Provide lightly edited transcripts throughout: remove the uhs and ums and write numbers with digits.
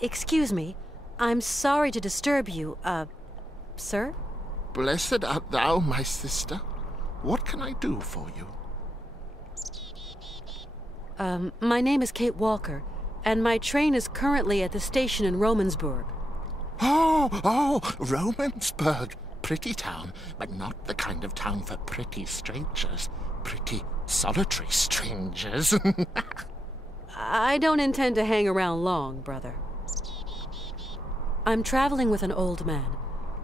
Excuse me. I'm sorry to disturb you, sir? Blessed art thou, my sister. What can I do for you? My name is Kate Walker, and my train is currently at the station in Romansburg. Oh, Romansburg. Pretty town, but not the kind of town for pretty strangers. Pretty solitary strangers. I don't intend to hang around long, brother. I'm traveling with an old man,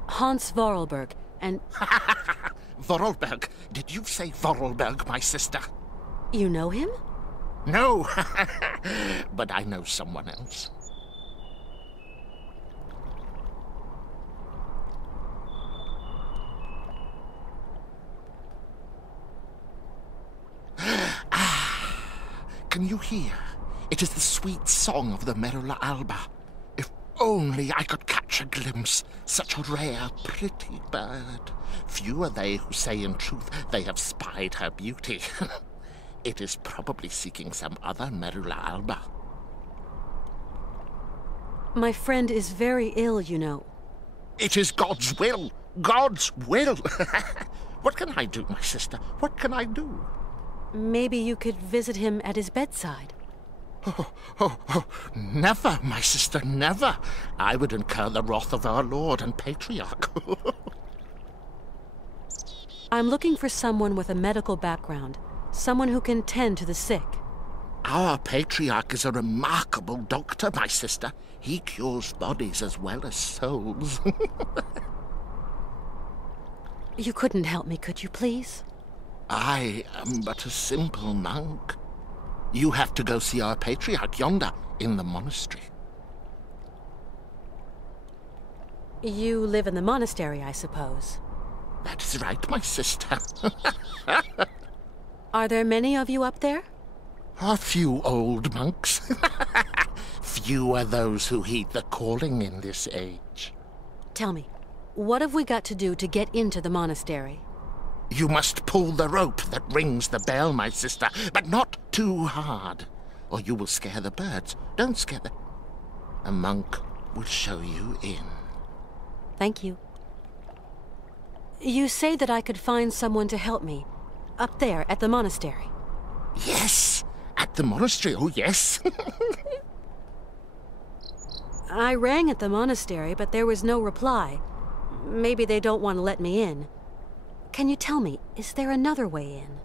Hans Vorarlberg, and... Vorarlberg? Did you say Vorarlberg, my sister? You know him? No, but I know someone else. Can you hear? It is the sweet song of the Merula alba. If only I could catch a glimpse, such a rare, pretty bird. Few are they who say in truth they have spied her beauty. It is probably seeking some other Merula alba. My friend is very ill, you know. It is God's will! God's will! What can I do, my sister? What can I do? Maybe you could visit him at his bedside. Oh, never, my sister, never. I would incur the wrath of our Lord and Patriarch. I'm looking for someone with a medical background, someone who can tend to the sick. Our Patriarch is a remarkable doctor, my sister. He cures bodies as well as souls. You couldn't help me, could you, please? I am but a simple monk. You have to go see our Patriarch yonder in the monastery. You live in the monastery, I suppose. That is right, my sister. Are there many of you up there? A few old monks. Few are those who heed the calling in this age. Tell me, what have we got to do to get into the monastery? You must pull the rope that rings the bell, my sister, but not too hard, or you will scare the birds. Don't scare them. A monk will show you in. Thank you. You say that I could find someone to help me, up there at the monastery. Yes, at the monastery, oh yes. I rang at the monastery, but there was no reply. Maybe they don't want to let me in. Can you tell me, is there another way in?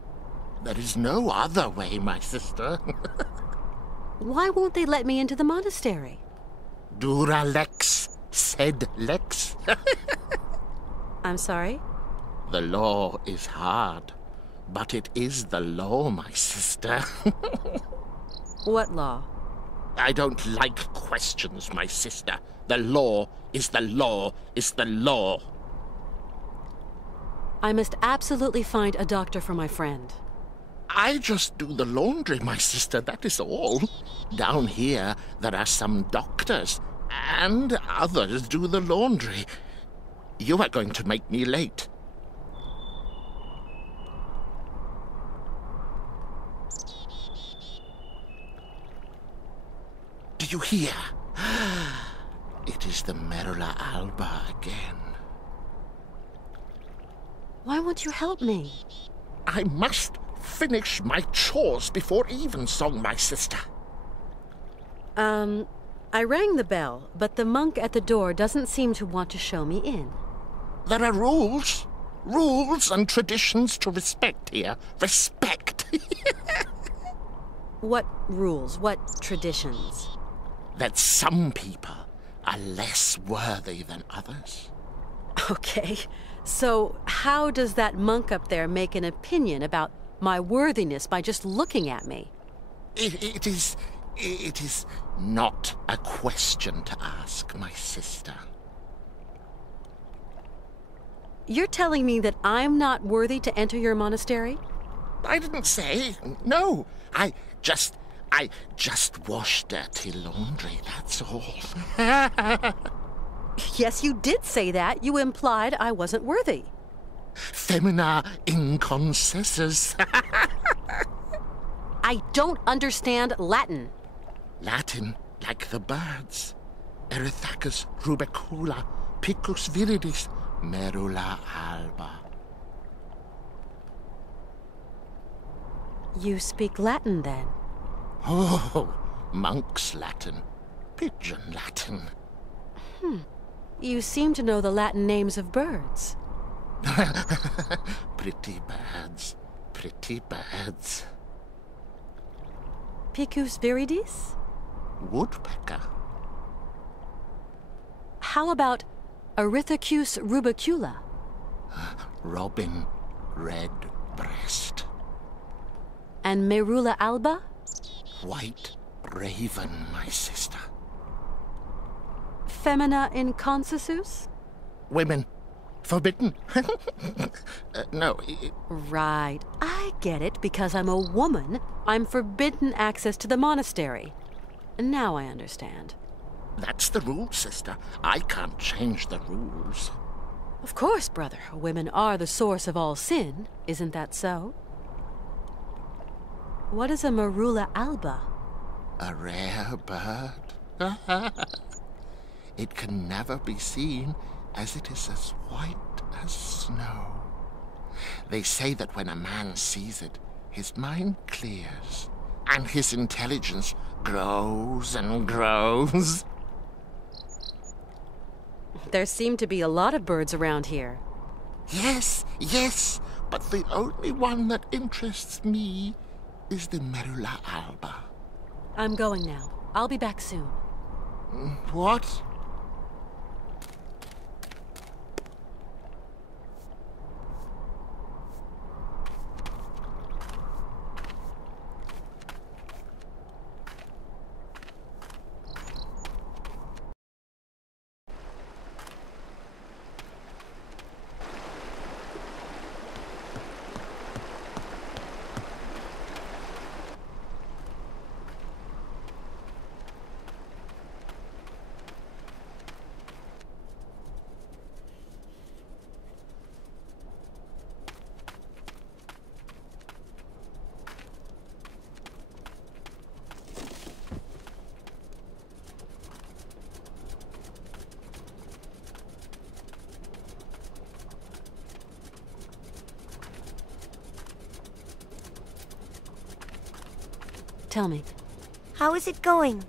There is no other way, my sister. Why won't they let me into the monastery? Dura lex, sed lex. I'm sorry? The law is hard, but it is the law, my sister. What law? I don't like questions, my sister. The law is the law is the law. I must absolutely find a doctor for my friend. I just do the laundry, my sister, that is all. Down here, there are some doctors, and others do the laundry. You are going to make me late. Do you hear? It is the Merula alba again. Why won't you help me? I must finish my chores before evensong, my sister. I rang the bell, but the monk at the door doesn't seem to want to show me in. There are rules. Rules and traditions to respect here. Respect. What rules? What traditions? That some people are less worthy than others. Okay, so how does that monk up there make an opinion about my worthiness by just looking at me? It is not a question to ask, my sister. You're telling me that I'm not worthy to enter your monastery? I didn't say. No, I just wash dirty laundry, that's all. Yes, you did say that. You implied I wasn't worthy. Femina inconcessus. I don't understand Latin. Latin, like the birds. Erythacus rubecula, picus viridis, merula alba. You speak Latin, then? Oh, monk's Latin, pigeon Latin. You seem to know the Latin names of birds. Pretty birds, pretty birds. Picus viridis? Woodpecker. How about Erythacus rubecula? Robin redbreast. And merula alba? White raven, my sister. Femina inconsensus? Women. Forbidden. No. Right. I get it. Because I'm a woman, I'm forbidden access to the monastery. Now I understand. That's the rule, sister. I can't change the rules. Of course, brother. Women are the source of all sin. Isn't that so? What is a merula alba? A rare bird. It can never be seen, as it is as white as snow. They say that when a man sees it, his mind clears, and his intelligence grows and grows. There seem to be a lot of birds around here. Yes, yes, but the only one that interests me is the merula alba. I'm going now. I'll be back soon. What? Tell me. How is it going?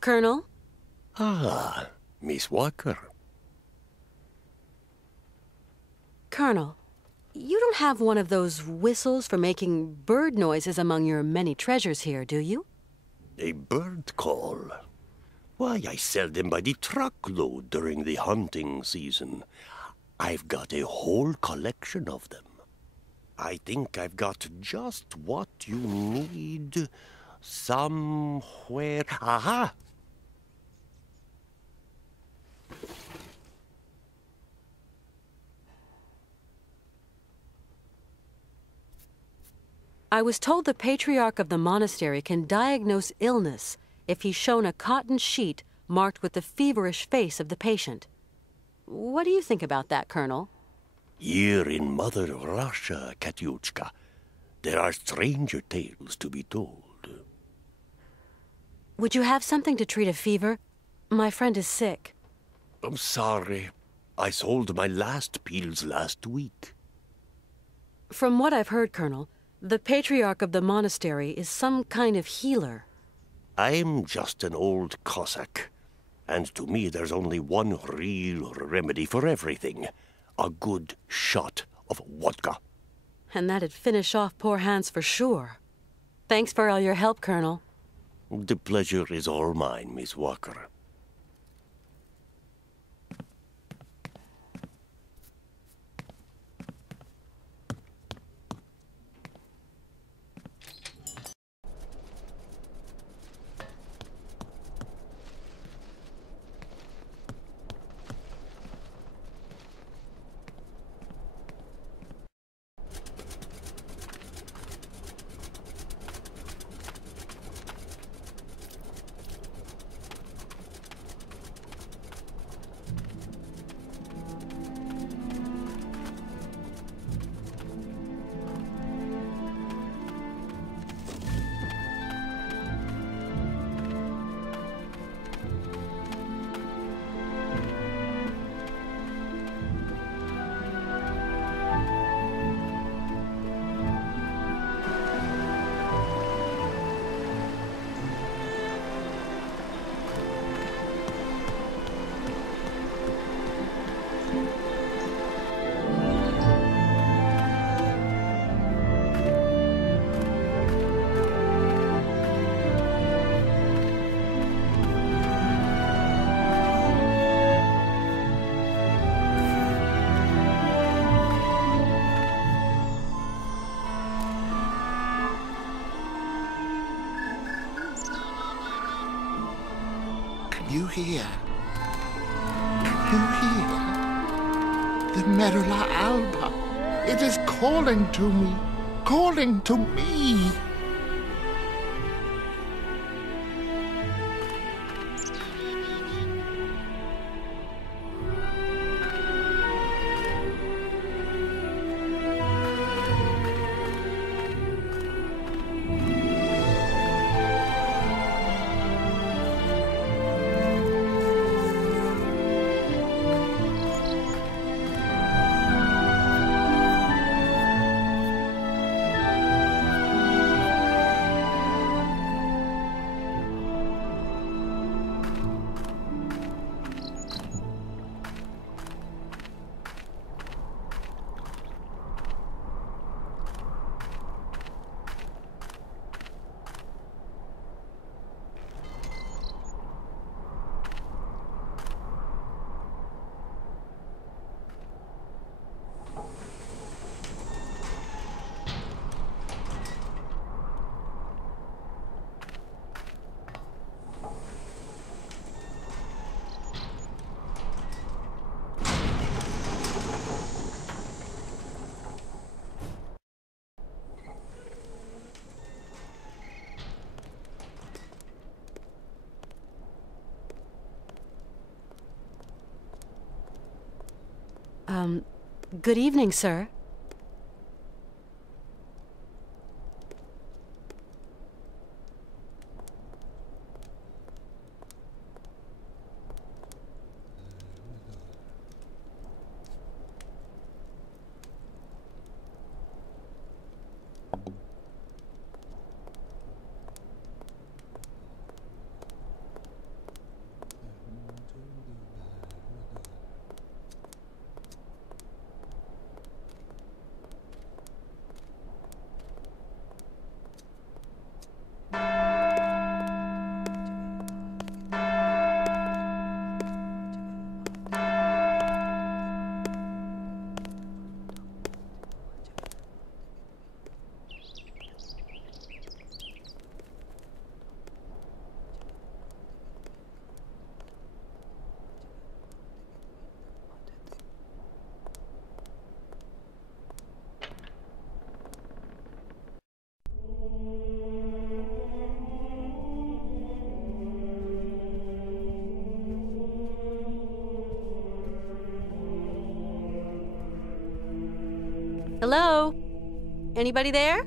Colonel? Ah, Miss Walker. Colonel, you don't have one of those whistles for making bird noises among your many treasures here, do you? A bird call. Why, I sell them by the truckload during the hunting season. I've got a whole collection of them. I think I've got just what you need somewhere. Aha! I was told the patriarch of the monastery can diagnose illness if he's shown a cotton sheet marked with the feverish face of the patient. What do you think about that, Colonel? Here in Mother Russia, Katyushka, there are stranger tales to be told. Would you have something to treat a fever? My friend is sick. I'm sorry. I sold my last pills last week. From what I've heard, Colonel, the patriarch of the monastery is some kind of healer. I'm just an old Cossack. And to me, there's only one real remedy for everything. A good shot of vodka. And that'd finish off poor Hans for sure. Thanks for all your help, Colonel. The pleasure is all mine, Miss Walker. You hear? You hear? The Merula Alba. It is calling to me. Calling to me. Good evening, sir. Hello? Anybody there?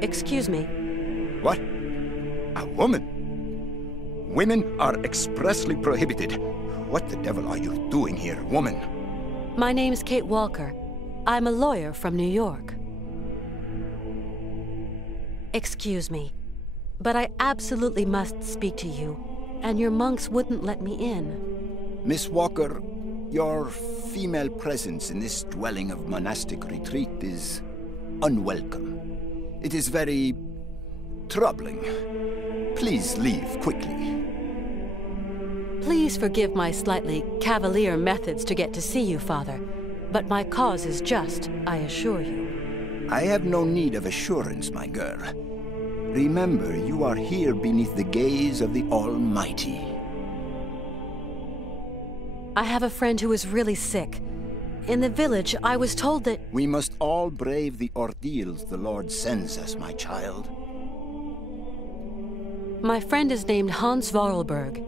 Excuse me. What? A woman? Women are expressly prohibited. What the devil are you doing here, woman? My name's Kate Walker. I'm a lawyer from New York. Excuse me, but I absolutely must speak to you, and your monks wouldn't let me in. Miss Walker, your female presence in this dwelling of monastic retreat is unwelcome. It is very troubling. Please leave quickly. Please forgive my slightly cavalier methods to get to see you, Father, but my cause is just, I assure you. I have no need of assurance, my girl. Remember, you are here beneath the gaze of the Almighty. I have a friend who is really sick. In the village, I was told that... We must all brave the ordeals the Lord sends us, my child. My friend is named Hans Vorarlberg.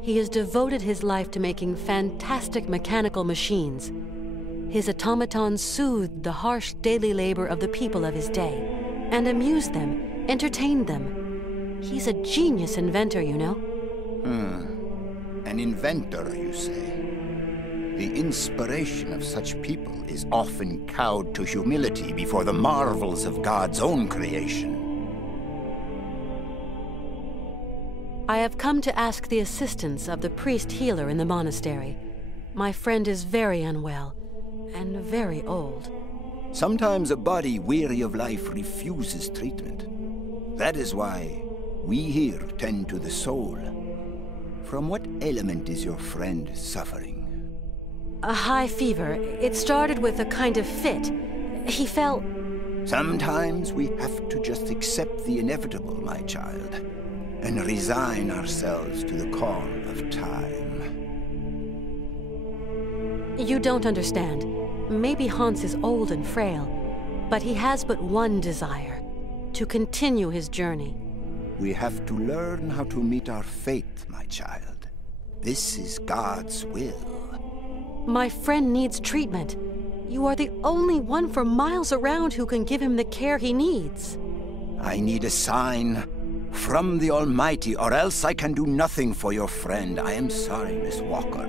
He has devoted his life to making fantastic mechanical machines. His automatons soothed the harsh daily labor of the people of his day, and amused them, entertained them. He's a genius inventor, you know. An inventor, you say? The inspiration of such people is often cowed to humility before the marvels of God's own creation. I have come to ask the assistance of the priest healer in the monastery. My friend is very unwell, and very old. Sometimes a body weary of life refuses treatment. That is why we here tend to the soul. From what ailment is your friend suffering? A high fever. It started with a kind of fit. He fell... Sometimes we have to just accept the inevitable, my child, and resign ourselves to the call of time. You don't understand. Maybe Hans is old and frail, but he has but one desire, to continue his journey. We have to learn how to meet our fate, my child. This is God's will. My friend needs treatment. You are the only one for miles around who can give him the care he needs. I need a sign from the Almighty, or else I can do nothing for your friend. I am sorry, Miss Walker.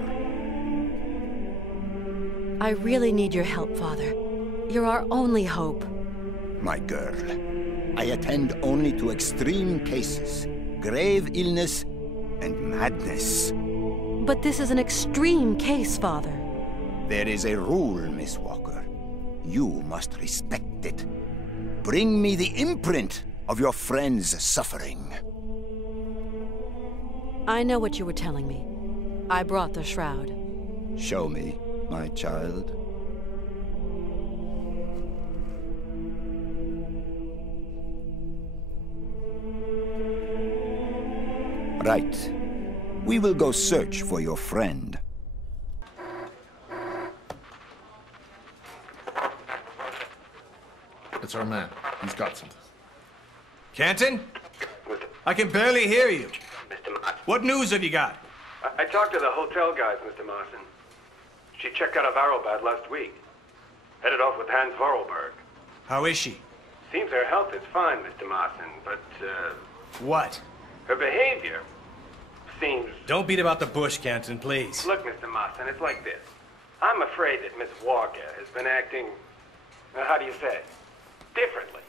I really need your help, Father. You're our only hope. My girl, I attend only to extreme cases, grave illness, and madness. But this is an extreme case, Father. There is a rule, Miss Walker. You must respect it. Bring me the imprint of your friend's suffering. I know what you were telling me. I brought the shroud. Show me, my child. Right. We will go search for your friend. It's our man. He's got something. Canton? I can barely hear you. Mr. Martin. What news have you got? I talked to the hotel guys, Mr. Martin. She checked out of Arrowbad last week. Headed off with Hans Vorarlberg. How is she? Seems her health is fine, Mr. Martin, but, What? her behavior seems... Don't beat about the bush, Canton, please. Look, Mr. Martin, it's like this. I'm afraid that Miss Walker has been acting, how do you say, differently.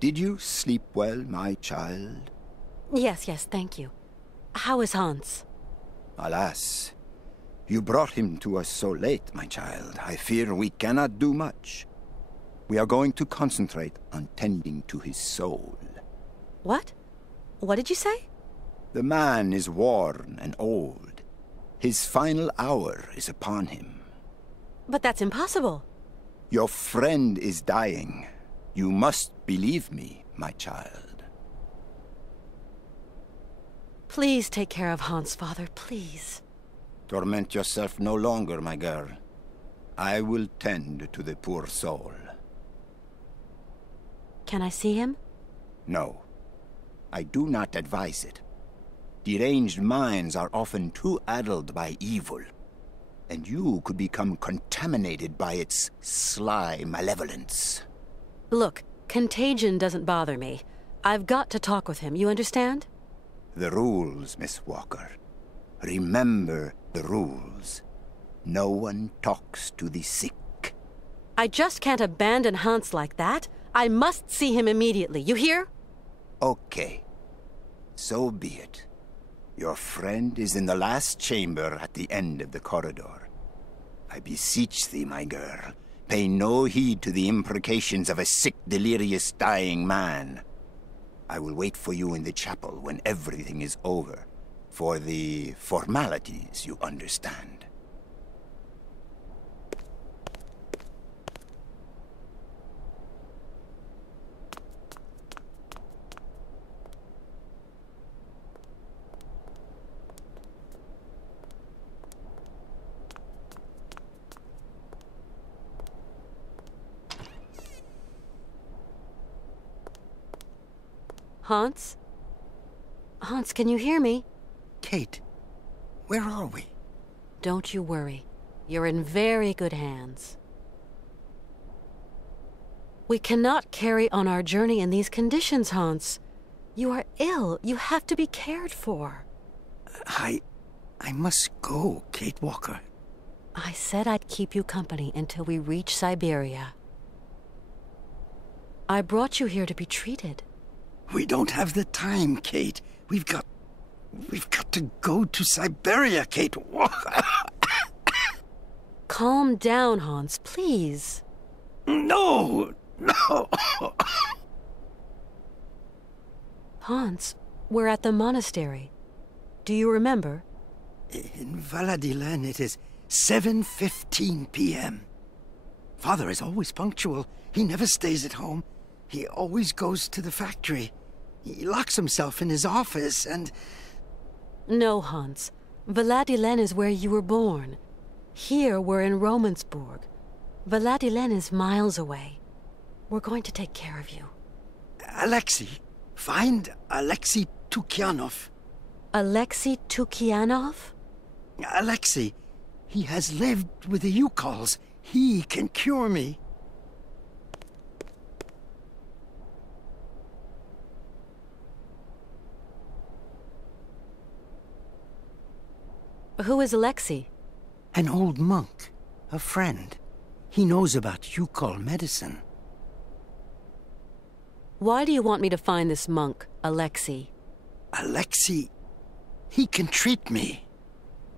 Did you sleep well, my child? Yes, thank you. How is Hans? Alas, you brought him to us so late, my child. I fear we cannot do much. We are going to concentrate on tending to his soul. What? What did you say? The man is worn and old. His final hour is upon him. But that's impossible. Your friend is dying. You must believe me, my child. Please take care of Hans, Father, please. Torment yourself no longer, my girl. I will tend to the poor soul. Can I see him? No. I do not advise it. Deranged minds are often too addled by evil, and you could become contaminated by its sly malevolence. Look, contagion doesn't bother me. I've got to talk with him, you understand? The rules, Miss Walker. Remember the rules. No one talks to the sick. I just can't abandon Hans like that. I must see him immediately, you hear? Okay. So be it. Your friend is in the last chamber at the end of the corridor. I beseech thee, my girl, pay no heed to the imprecations of a sick, delirious, dying man. I will wait for you in the chapel when everything is over, for the formalities, you understand. Hans? Hans, can you hear me? Kate, where are we? Don't you worry. You're in very good hands. We cannot carry on our journey in these conditions, Hans. You are ill. You have to be cared for. I must go, Kate Walker. I said I'd keep you company until we reach Syberia. I brought you here to be treated. We don't have the time, Kate. We've got to go to Syberia, Kate Walker. Calm down, Hans, please. No. Hans, we're at the monastery. Do you remember? In Valladolid, it is 7:15 p.m. Father is always punctual. He never stays at home. He always goes to the factory. He locks himself in his office and... No, Hans. Valladolid is where you were born. Here, we're in Romansburg. Valladolid is miles away. We're going to take care of you. Alexei. Find Alexei Tukyanov. Alexei Tukyanov? Alexei. He has lived with the Yukols. He can cure me. Who is Alexei? An old monk. A friend. He knows about Yukol medicine. Why do you want me to find this monk, Alexei? Alexei... he can treat me.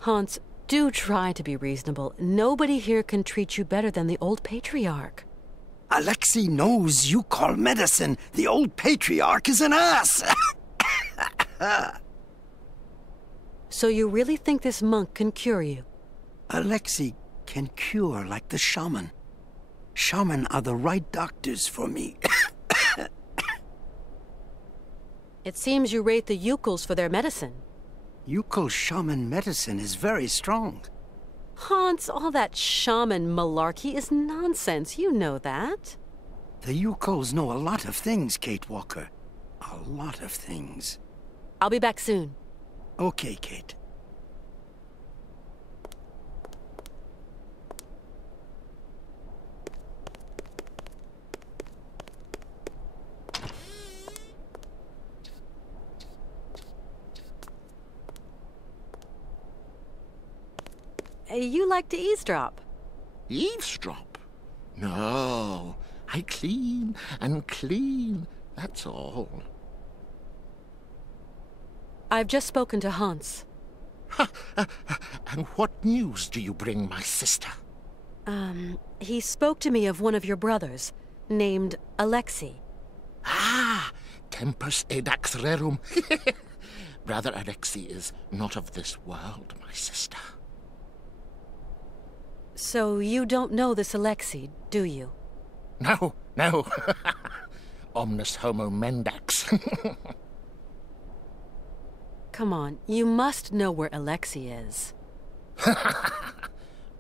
Hans, do try to be reasonable. Nobody here can treat you better than the old patriarch. Alexei knows Yukol medicine. The old patriarch is an ass. So you really think this monk can cure you? Alexei can cure like the shaman. Shaman are the right doctors for me. It seems you rate the Yukols for their medicine. Yukol shaman medicine is very strong. Hans, all that shaman malarkey is nonsense. You know that. The Yukols know a lot of things, Kate Walker. A lot of things. I'll be back soon. Okay, Kate. You like to eavesdrop. Eavesdrop? No, I clean and clean, that's all. I've just spoken to Hans. And what news do you bring, my sister? He spoke to me of one of your brothers, named Alexei. Ah, tempus edax rerum. Brother Alexei is not of this world, my sister. So you don't know this Alexei, do you? No. Omnis homo mendax. Come on, you must know where Alexei is.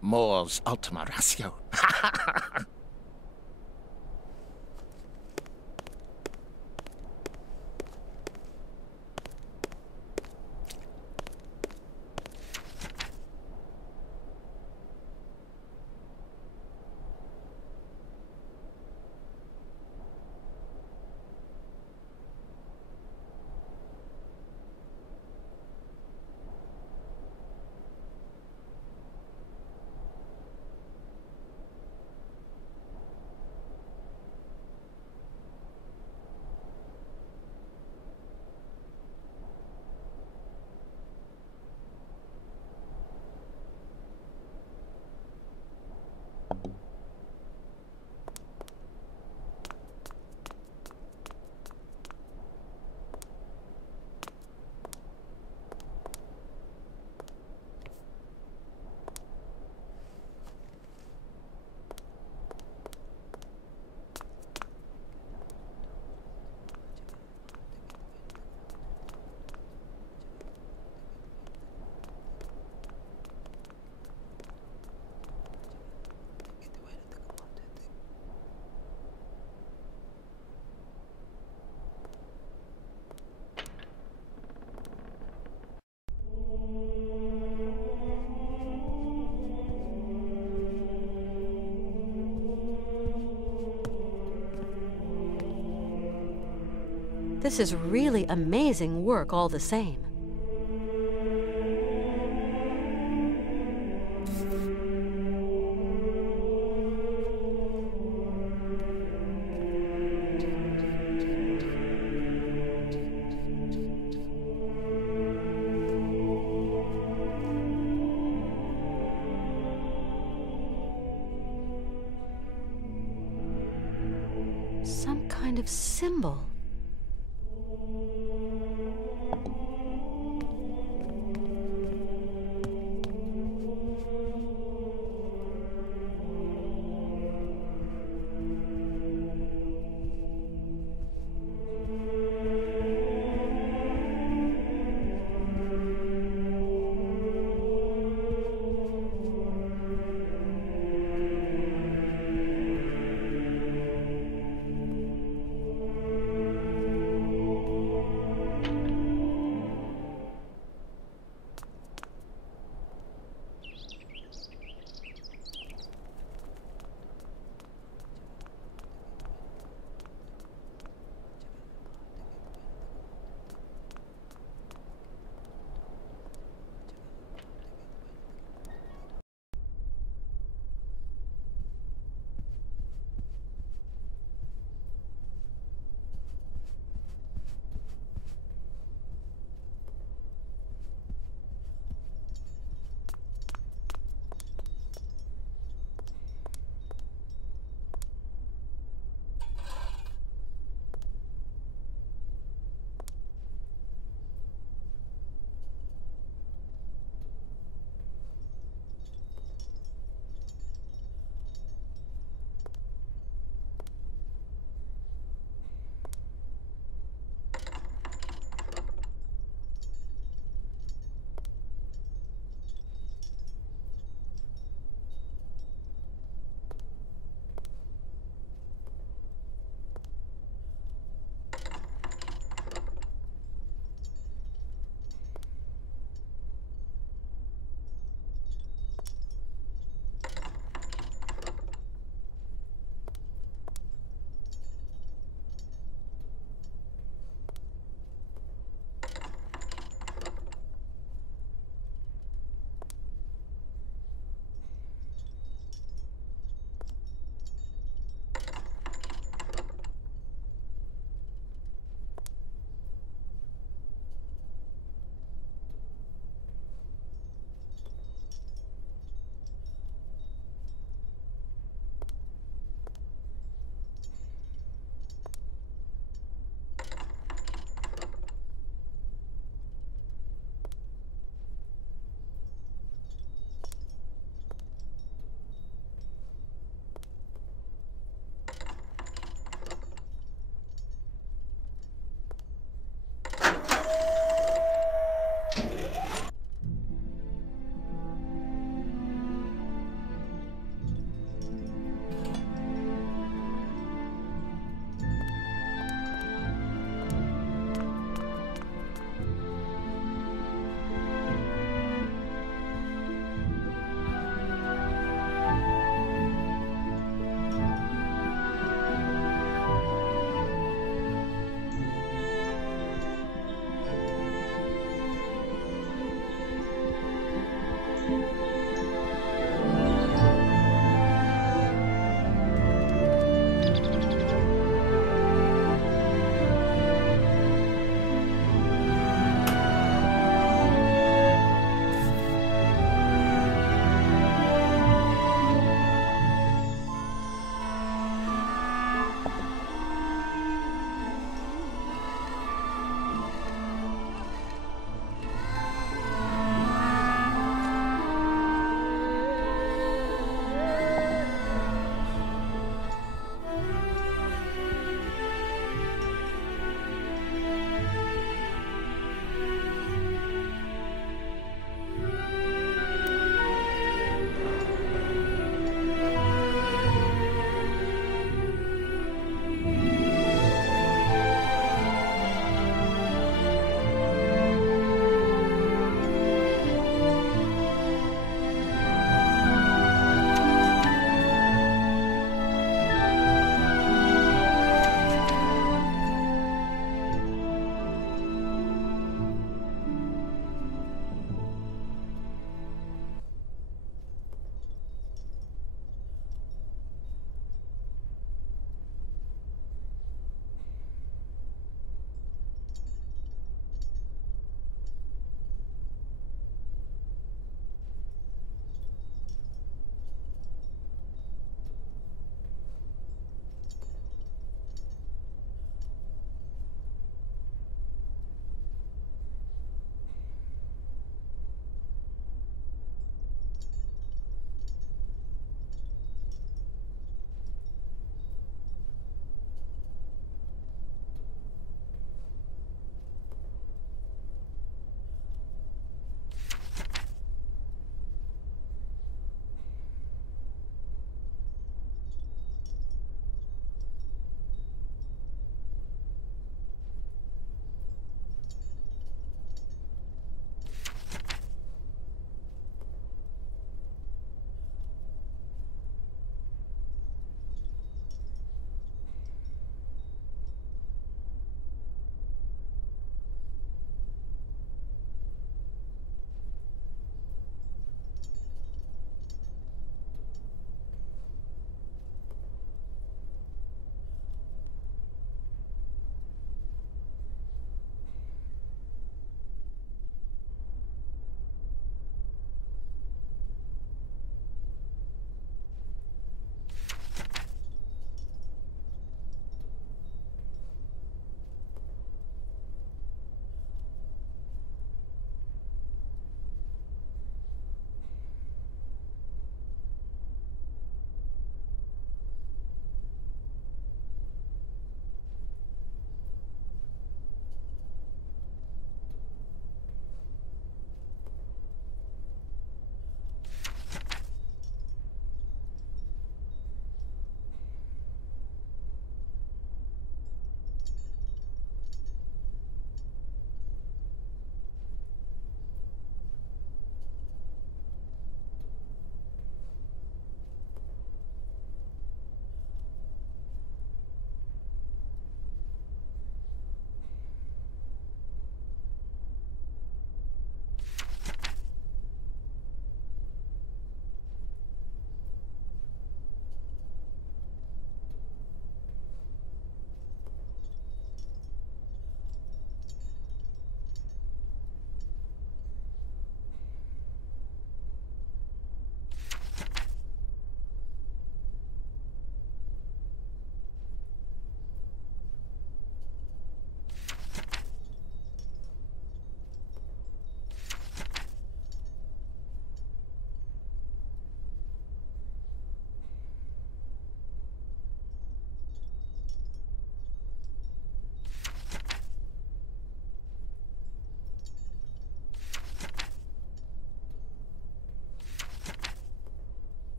Mors ultima ratio. This is really amazing work all the same. Some kind of symbol.